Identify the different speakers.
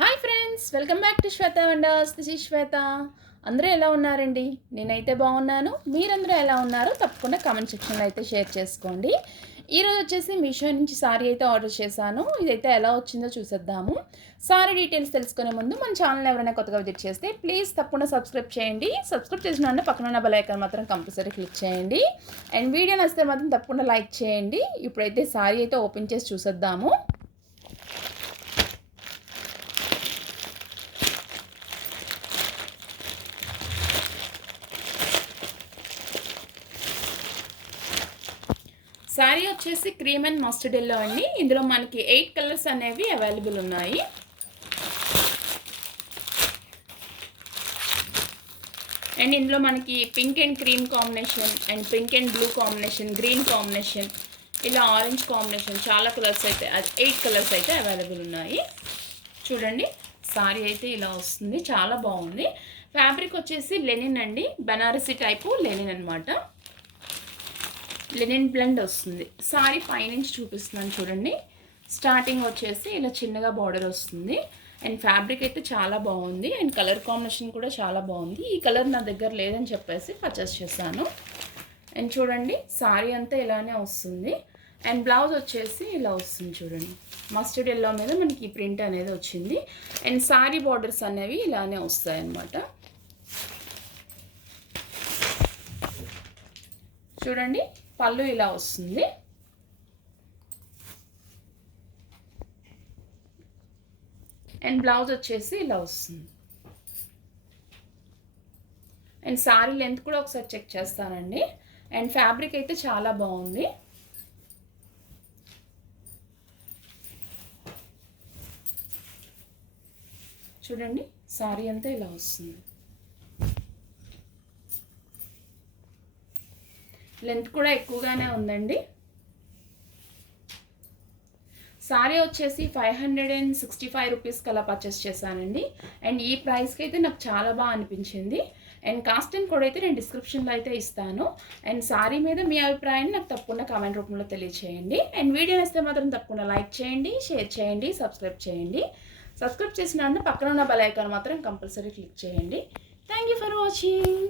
Speaker 1: Hi friends welcome back to Shweta wonders this ఈ శ్వేత అందరూ ఎలా ఉన్నారండి? నేనైతే బాగున్నాను. మీరందరూ ఎలా ఉన్నారో తప్పకుండా కామెంట్ సెక్షన్లో అయితే షేర్ చేసుకోండి. ఈరోజు వచ్చేసి మీషో నుంచి సారీ అయితే ఆర్డర్ చేశాను. ఇదైతే ఎలా వచ్చిందో చూసేద్దాము. సారీ డీటెయిల్స్ తెలుసుకునే ముందు మన ఛానల్ ఎవరైనా కొత్తగా విజిట్ చేస్తే ప్లీజ్ తప్పకుండా సబ్స్క్రైబ్ చేయండి. సబ్స్క్రైబ్ చేసిన వెంటనే పక్కన ఉన్న బెల్ ఐకాన్ మాత్రం కంపల్సరీ క్లిక్ చేయండి. అండ్ వీడియో నచ్చితే మాత్రం తప్పకుండా లైక్ చేయండి. ఇప్పుడైతే సారీ అయితే ఓపెన్ చేసి చూసేద్దాము. శారీ వచ్చేసి క్రీమ్ అండ్ మస్టర్డ్ ఎల్లో అండి. ఇందులో మనకి ఎయిట్ కలర్స్ అనేవి అవైలబుల్ ఉన్నాయి. అండ్ ఇందులో మనకి pink and cream combination and pink and blue combination green combination ఇలా ఆరెంజ్ కాంబినేషన్ చాలా కలర్స్ అయితే ఎయిట్ కలర్స్ అయితే అవైలబుల్ ఉన్నాయి. చూడండి సారీ అయితే ఇలా వస్తుంది చాలా బాగుంది. ఫ్యాబ్రిక్ వచ్చేసి లెనిన్ అండి. బెనారసీ టైపు లెనిన్ అనమాట లెనిన్ బ్లెండ్ వస్తుంది. సారీ పైనుంచి చూపిస్తున్నాను చూడండి. స్టార్టింగ్ వచ్చేసి ఇలా చిన్నగా బార్డర్ వస్తుంది. అండ్ ఫ్యాబ్రిక్ అయితే చాలా బాగుంది. అండ్ కలర్ కాంబినేషన్ కూడా చాలా బాగుంది. ఈ కలర్ నా దగ్గర లేదని చెప్పేసి పర్చేస్ చేశాను. అండ్ చూడండి సారీ అంతా ఇలానే వస్తుంది. అండ్ బ్లౌజ్ వచ్చేసి ఇలా వస్తుంది చూడండి. మస్టర్డ్ ఎల్లో మీద మనకి ఈ ప్రింట్ అనేది వచ్చింది. అండ్ సారీ బార్డర్స్ అనేవి ఇలానే వస్తాయి అన్నమాట చూడండి పళ్ళు ఇలా వస్తుంది. అండ్ బ్లౌజ్ వచ్చేసి ఇలా వస్తుంది. అండ్ సారీ లెంత్ కూడా ఒకసారి చెక్ చేస్తానండి. అండ్ ఫ్యాబ్రిక్ అయితే చాలా బాగుంది. చూడండి సారీ అంతా ఇలా వస్తుంది. లెంత్ కూడా ఎక్కువగానే ఉందండి. సారీ వచ్చేసి five hundred and sixty five రూపీస్కి అలా పర్చేస్ చేశానండి. అండ్ ఈ ప్రైస్కి అయితే నాకు చాలా బాగా అనిపించింది. అండ్ కాస్టింగ్ కూడా అయితే నేను డిస్క్రిప్షన్లో అయితే ఇస్తాను. అండ్ సారీ మీద మీ అభిప్రాయాన్ని నాకు తప్పకుండా కామెంట్ రూపంలో తెలియచేయండి. అండ్ వీడియో నచ్చితే మాత్రం తప్పకుండా లైక్ చేయండి షేర్ చేయండి సబ్స్క్రైబ్ చేయండి. సబ్స్క్రైబ్ చేసిన పక్కన ఉన్న బెల్ ఐకాన్ మాత్రం కంపల్సరీ క్లిక్ చేయండి. Thank you for watching.